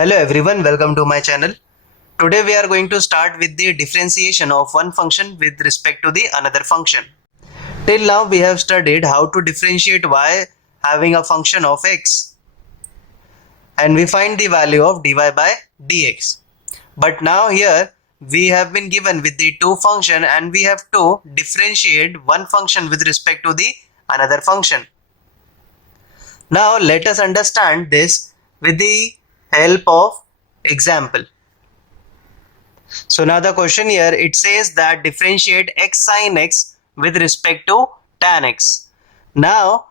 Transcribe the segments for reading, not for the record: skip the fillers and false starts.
Hello everyone, welcome to my channel. Today we are going to start with the differentiation of one function with respect to the another function. Till now we have studied how to differentiate y having a function of x and we find the value of dy by dx. But now here we have been given with the two function and we have to differentiate one function with respect to the another function. Now let us understand this with the help of example. So now the question here, it says that differentiate x sin x with respect to tan x. Now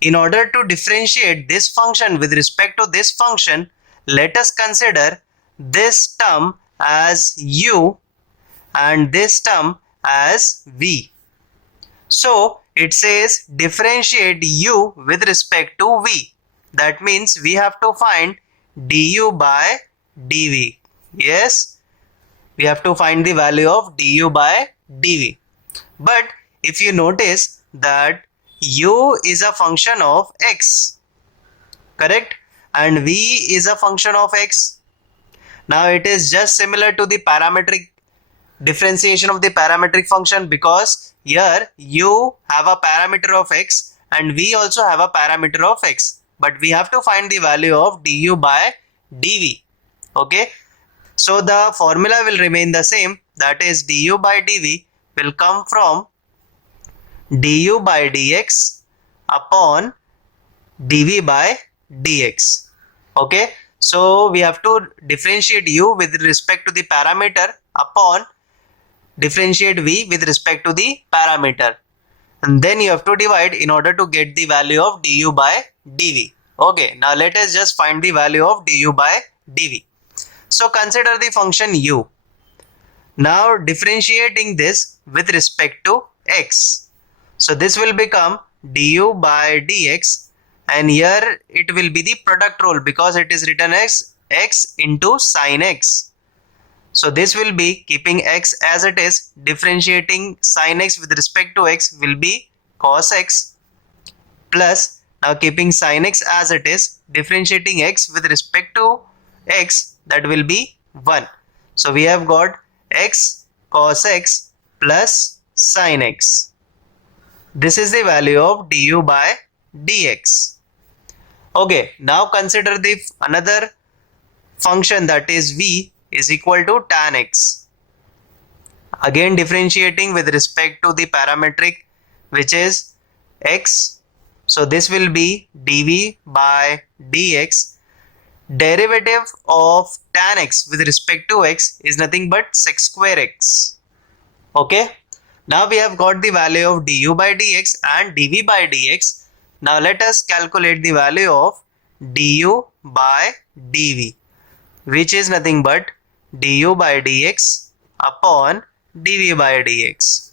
in order to differentiate this function with respect to this function, let us consider this term as u and this term as v. So it says differentiate u with respect to v. That means we have to find du by dv. Yes, we have to find the value of du by dv. But if you notice that u is a function of x, correct, and v is a function of x. Now it is just similar to the parametric differentiation of the parametric function, because here you have a parameter of x and we also have a parameter of x, but we have to find the value of du by dv. Okay, so the formula will remain the same, that is du by dv will come from du by dx upon dv by dx. Okay, so we have to differentiate u with respect to the parameter upon differentiate v with respect to the parameter, and then you have to divide in order to get the value of du by dv. Okay, now let us just find the value of du by dv. So consider the function u. Now differentiating this with respect to x. So this will become du by dx, and here it will be the product rule because it is written as x into sin x. So this will be keeping x as it is, differentiating sin x with respect to x will be cos x, plus now keeping sin x as it is, differentiating x with respect to x, that will be 1. So we have got x cos x plus sin x. This is the value of du by dx. Okay, now consider the another function, that is v is equal to tan x. Again differentiating with respect to the parametric, which is x. So this will be dv by dx. Derivative of tan x with respect to x is nothing but sec square x. Okay, now we have got the value of du by dx and dv by dx. Now let us calculate the value of du by dv, which is nothing but du by dx upon dv by dx.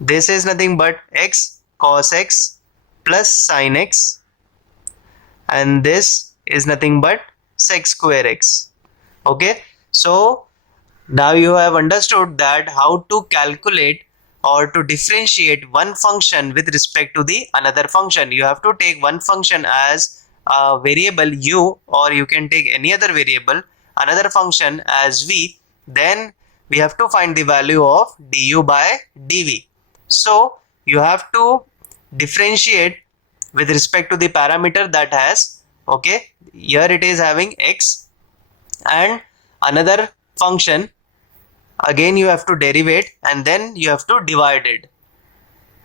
This is nothing but x cos x plus sin x, and this is nothing but sec square x. Okay, so now you have understood that how to calculate or to differentiate one function with respect to the another function. You have to take one function as a variable u, or you can take any other variable, another function as v, then we have to find the value of du by dv. So you have to differentiate with respect to the parameter that has, okay, here it is having x and another function, again you have to derivate and then you have to divide it,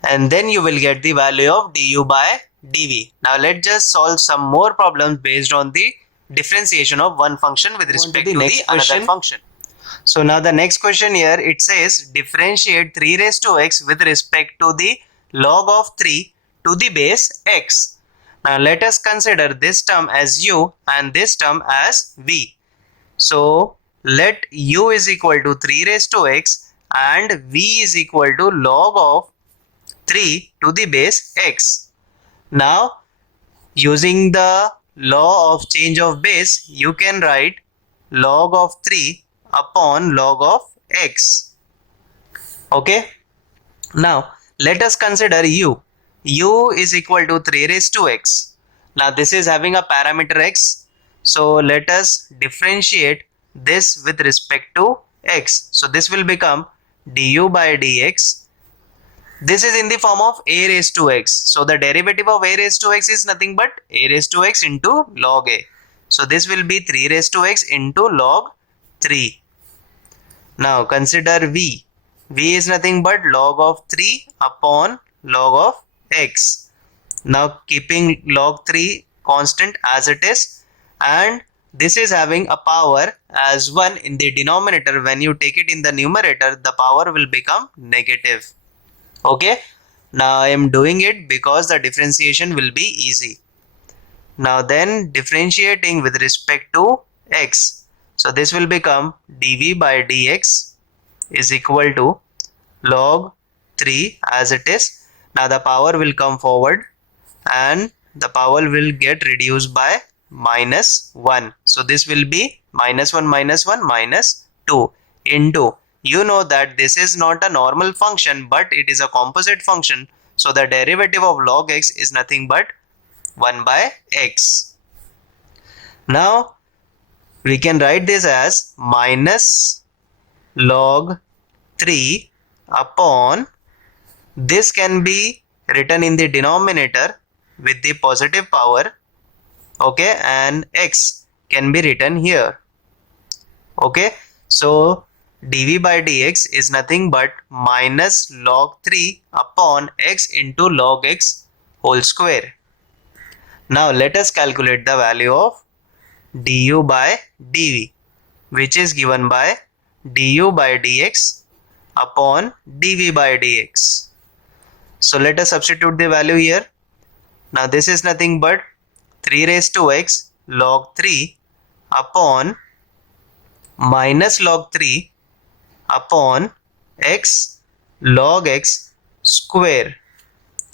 and then you will get the value of du by dv. Now let's just solve some more problems based on the differentiation of one function with respect to the another function. So now the next question here, it says differentiate 3 raised to x with respect to the log of 3 to the base x. Now let us consider this term as u and this term as v. So let u is equal to 3 raised to x and v is equal to log of 3 to the base x. Now using the law of change of base, you can write log of 3 upon log of x. Okay, now let us consider u. U is equal to 3 raised to x. Now this is having a parameter x, So let us differentiate this with respect to x. So this will become du by dx. This is in the form of a raised to x. So the derivative of a raised to x is nothing but a raised to x into log a. So this will be 3 raised to x into log 3. Now consider v. V is nothing but log of 3 upon log of x. Now keeping log 3 constant as it is, and this is having a power as 1 in the denominator. When you take it in the numerator, the power will become negative. Okay. Now I am doing it because the differentiation will be easy. Now then differentiating with respect to x. So this will become dv by dx is equal to log 3 as it is. Now the power will come forward and the power will get reduced by minus 1. So this will be minus 1 minus 2 into, you know that this is not a normal function but it is a composite function. So the derivative of log x is nothing but 1 by x. Now we can write this as minus log 3 upon, this can be written in the denominator with the positive power, okay, and x can be written here. Okay, so dv by dx is nothing but minus log 3 upon x into log x whole square. Now let us calculate the value of du by dv, which is given by du by dx upon dv by dx. So let us substitute the value here. Now this is nothing but 3 raised to x log 3 upon minus log 3 upon x log x square.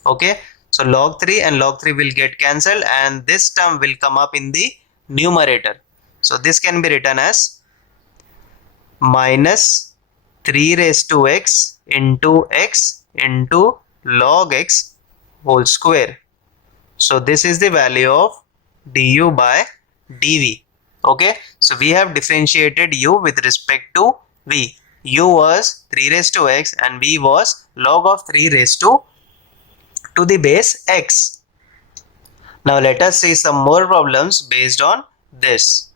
Okay, so log 3 and log 3 will get cancelled and this term will come up in the numerator. So this can be written as minus 3 raised to x into log x whole square. So this is the value of du by dv. Okay, so we have differentiated u with respect to v. U was 3 raised to x and v was log of 3 raised to the base x. Now let us see some more problems based on this.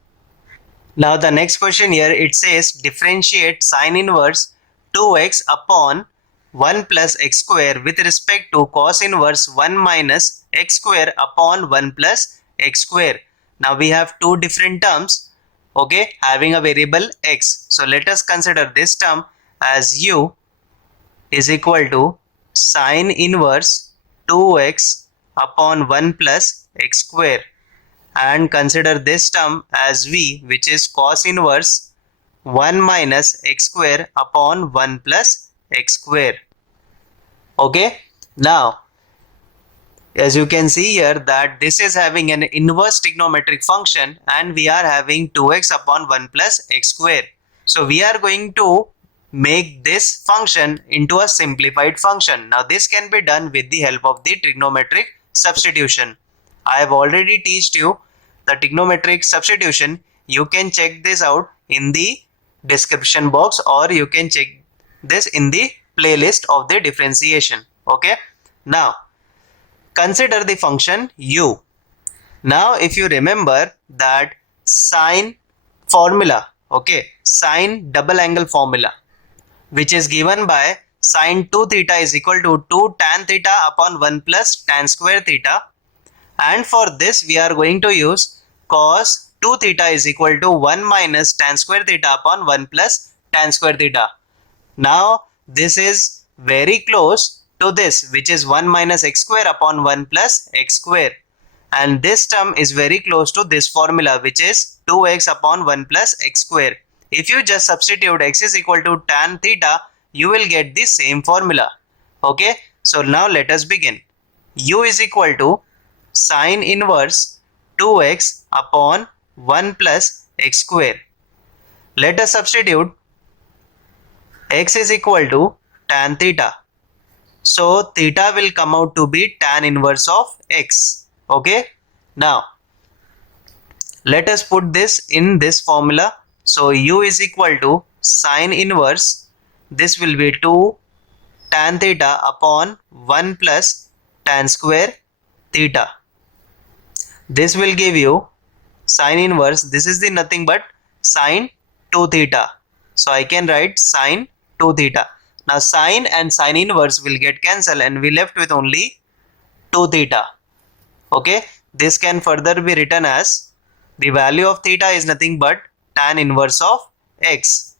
Now the next question here, it says differentiate sine inverse 2x upon 1 plus x square with respect to cos inverse 1 minus x square upon 1 plus x square. Now we have two different terms, okay, having a variable x. So let us consider this term as u is equal to sine inverse 2x upon 1 plus x square, and consider this term as v, which is cos inverse 1 minus x square upon 1 plus x square. Okay, now as you can see here that this is having an inverse trigonometric function and we are having 2x upon 1 plus x square. So we are going to make this function into a simplified function. Now this can be done with the help of the trigonometric substitution. I have already taught you the trigonometric substitution. You can check this out in the description box or you can check this in the playlist of the differentiation. Okay, now consider the function u. Now if you remember that sine formula, okay, sine double angle formula, which is given by sine 2 theta is equal to 2 tan theta upon 1 plus tan square theta, and for this we are going to use cos 2 theta is equal to 1 minus tan square theta upon 1 plus tan square theta. Now this is very close to this, which is 1 minus x square upon 1 plus x square, and this term is very close to this formula, which is 2x upon 1 plus x square. If you just substitute x is equal to tan theta, you will get the same formula. Okay, so now let us begin. U is equal to sine inverse 2x upon 1 plus x square. Let us substitute x is equal to tan theta. So theta will come out to be tan inverse of x. Okay, now Let us put this in this formula. So u is equal to sine inverse. This will be 2 tan theta upon 1 plus tan square theta. This will give you sine inverse. This is the nothing but sine 2 theta. So I can write sine 2 theta. Now sine and sine inverse will get cancelled and we left with only 2 theta. Okay, this can further be written as the value of theta is nothing but tan inverse of x.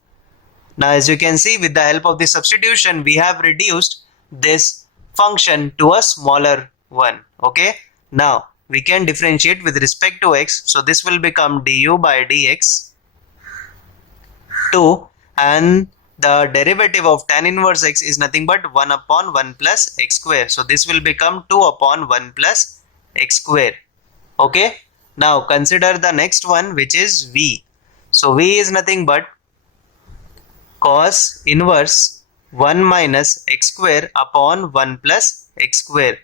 Now as you can see, with the help of the substitution, we have reduced this function to a smaller one. Okay, now we can differentiate with respect to x. So this will become du by dx 2, and the derivative of tan inverse x is nothing but 1 upon 1 plus x square. So this will become 2 upon 1 plus x square. Okay, now consider the next one, which is v. So v is nothing but cos inverse 1 minus x square upon 1 plus x square.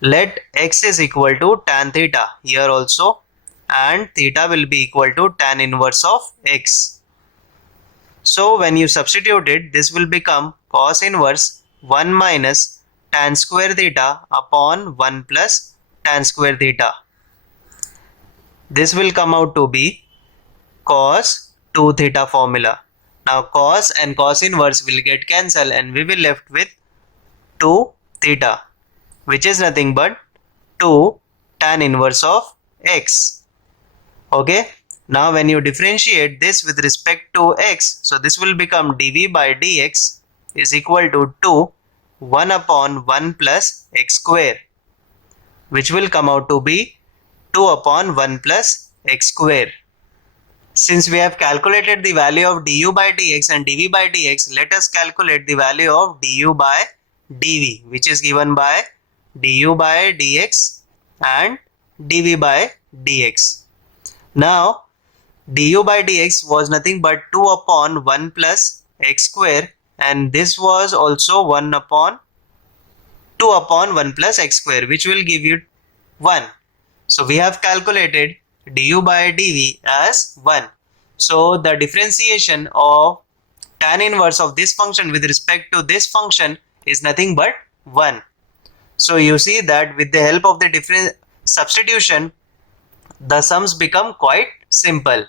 Let x is equal to tan theta here also, and theta will be equal to tan inverse of x. So when you substitute it, this will become cos inverse 1 minus tan square theta upon 1 plus tan square theta. This will come out to be cos 2 theta formula. Now cos and cos inverse will get cancelled and we will left with 2 theta, which is nothing but 2 tan inverse of x. Okay, now when you differentiate this with respect to x, so this will become dv by dx is equal to 2 1 upon 1 plus x square, which will come out to be 2 upon 1 plus x square. Since we have calculated the value of du by dx and dv by dx, let us calculate the value of du by dv, which is given by du by dx and dv by dx. Now du by dx was nothing but 2 upon 1 plus x square, and this was also 1 upon 2 upon 1 plus x square, which will give you 1. So we have calculated du by dv as 1. So the differentiation of tan inverse of this function with respect to this function is nothing but 1. So you see that with the help of the different substitution, the sums become quite simple.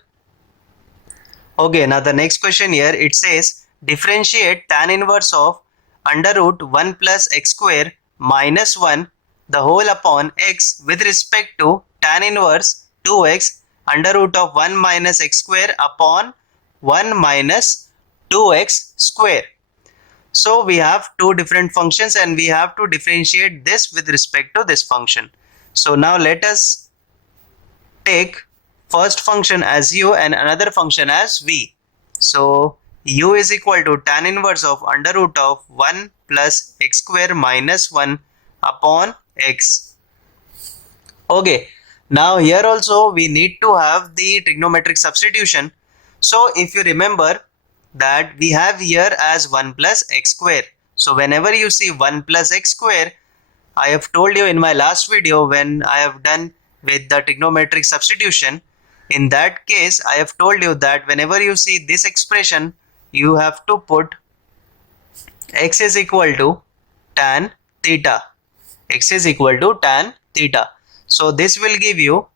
Okay, now the next question here, it says differentiate tan inverse of under root 1 plus x square minus 1 the whole upon x with respect to tan inverse 2x under root of 1 minus x square upon 1 minus 2x square. So we have two different functions and we have to differentiate this with respect to this function. So now let us take first function as u and another function as v. So u is equal to tan inverse of under root of 1 plus x square minus 1 upon x. Okay, now here also we need to have the trigonometric substitution. So if you remember that we have here as 1 plus x square. So whenever you see 1 plus x square, I have told you in my last video when I have done with the trigonometric substitution, in that case I have told you that whenever you see this expression, you have to put x is equal to tan theta. X is equal to tan theta. So this will give you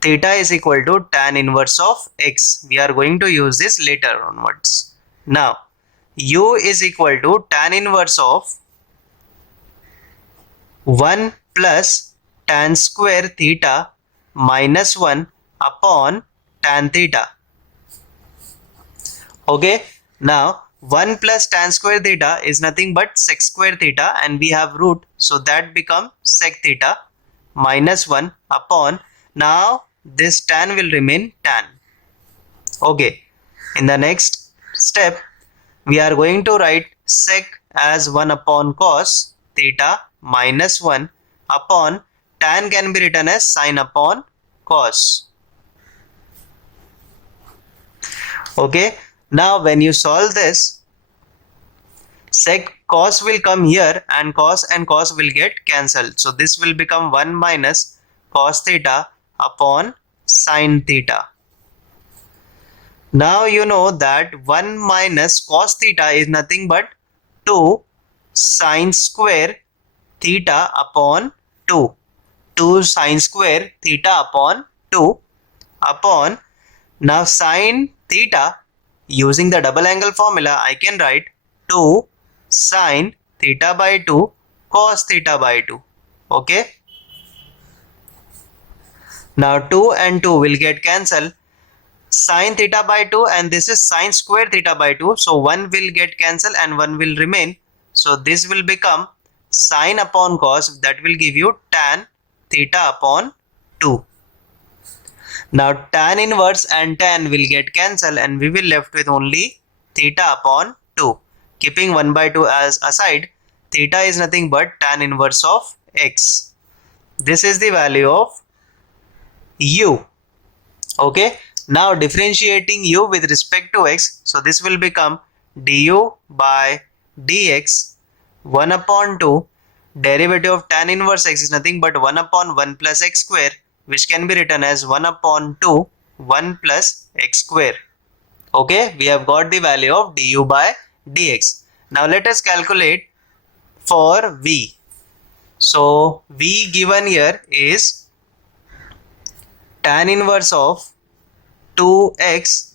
theta is equal to tan inverse of x. We are going to use this later onwards. Now u is equal to tan inverse of 1 plus tan square theta minus 1 upon tan theta. Okay, now 1 plus tan square theta is nothing but sec square theta and we have root, so that become sec theta minus 1 upon, now this tan will remain tan. Okay, in the next step we are going to write sec as 1 upon cos theta minus 1 upon tan can be written as sine upon cos. Okay, now when you solve this, sec cos will come here and cos will get cancelled. So this will become 1 minus cos theta upon sine theta. Now you know that 1 minus cos theta is nothing but 2 sine square theta upon 2. 2 sine square theta upon 2 upon, now sine theta, using the double angle formula I can write 2 sine theta by 2 cos theta by 2. Okay. Now 2 and 2 will get cancelled. Sine theta by 2 and this is sine square theta by 2. So 1 will get cancelled and 1 will remain. So this will become sine upon cos, that will give you tan theta upon 2. Now tan inverse and tan will get cancelled and we will left with only theta upon 2. Keeping 1 by 2 as aside, theta is nothing but tan inverse of x. This is the value of u. Okay. Now differentiating u with respect to x, so this will become du by dx 1 upon 2. Derivative of tan inverse x is nothing but 1 upon 1 plus x square, which can be written as 1 upon 2 1 plus x square. Okay, we have got the value of du by dx. Now let us calculate for v. So v given here is tan inverse of 2x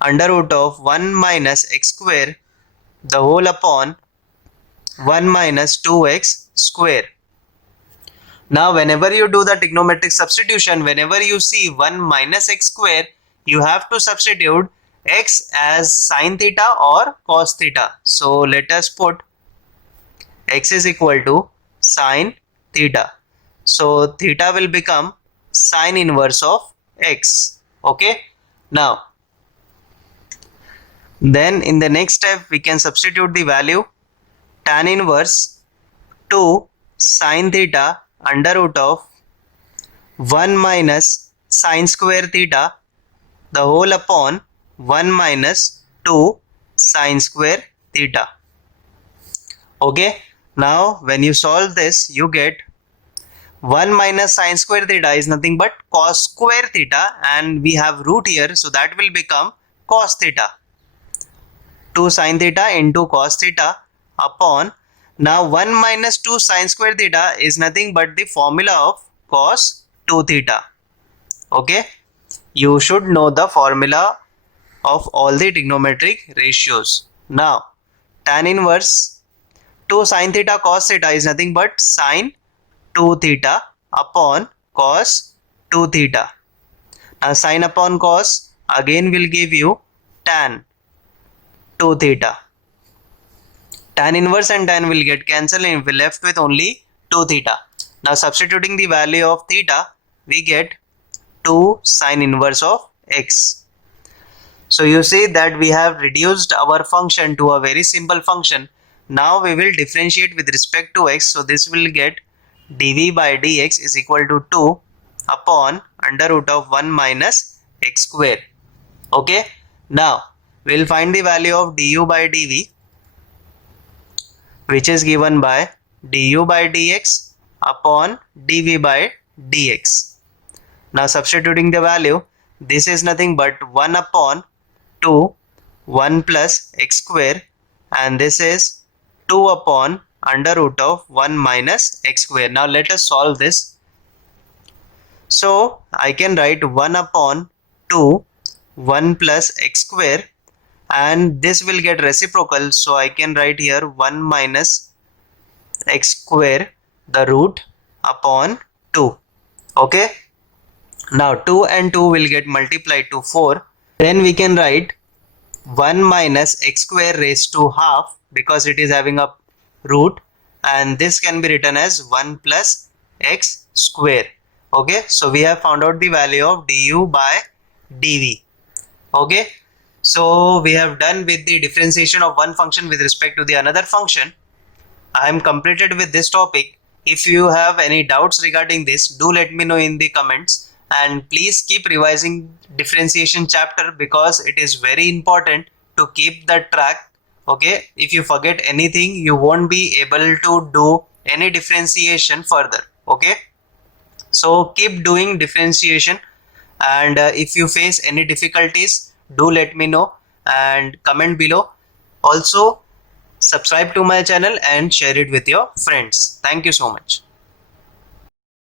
under root of 1 minus x square the whole upon 1 minus 2x square. Now whenever you do the trigonometric substitution, whenever you see 1 minus x square, you have to substitute x as sine theta or cos theta. So let us put x is equal to sine theta. So theta will become sine inverse of x. Okay. Now then in the next step we can substitute the value tan inverse 2 sine theta under root of 1 minus sine square theta the whole upon 1 minus 2 sine square theta. Okay. Now when you solve this, you get 1 minus sine square theta is nothing but cos square theta and we have root here, so that will become cos theta. 2 sine theta into cos theta upon, now 1 minus 2 sine square theta is nothing but the formula of cos 2 theta. Okay. You should know the formula of all the trigonometric ratios. Now tan inverse 2 sine theta cos theta is nothing but sine 2 theta upon cos 2 theta. Now sine upon cos again will give you tan 2 theta. Tan inverse and tan will get cancelled and we will left with only 2 theta. Now substituting the value of theta, we get 2 sine inverse of x. So you see that we have reduced our function to a very simple function. Now we will differentiate with respect to x. So this will get dv by dx is equal to 2 upon under root of 1 minus x square. Okay. Now we will find the value of du by dv, which is given by du by dx upon dv by dx. Now substituting the value, this is nothing but 1 upon 2 1 plus x square and this is 2 upon under root of 1 minus x square. Now let us solve this. So I can write 1 upon 2 1 plus x square and this will get reciprocal, so I can write here 1 minus x square the root upon 2. Okay. Now 2 and 2 will get multiplied to 4. Then we can write 1 minus x square raised to half because it is having a root, and this can be written as 1 plus x square. Okay. So we have found out the value of du by dv. Okay. So we have done with the differentiation of one function with respect to the another function. I am completed with this topic. If you have any doubts regarding this, do let me know in the comments, and please keep revising differentiation chapter because it is very important to keep the track. Okay. If you forget anything, you won't be able to do any differentiation further. Okay. So keep doing differentiation, and if you face any difficulties, do let me know and comment below. Also, subscribe to my channel and share it with your friends. Thank you so much.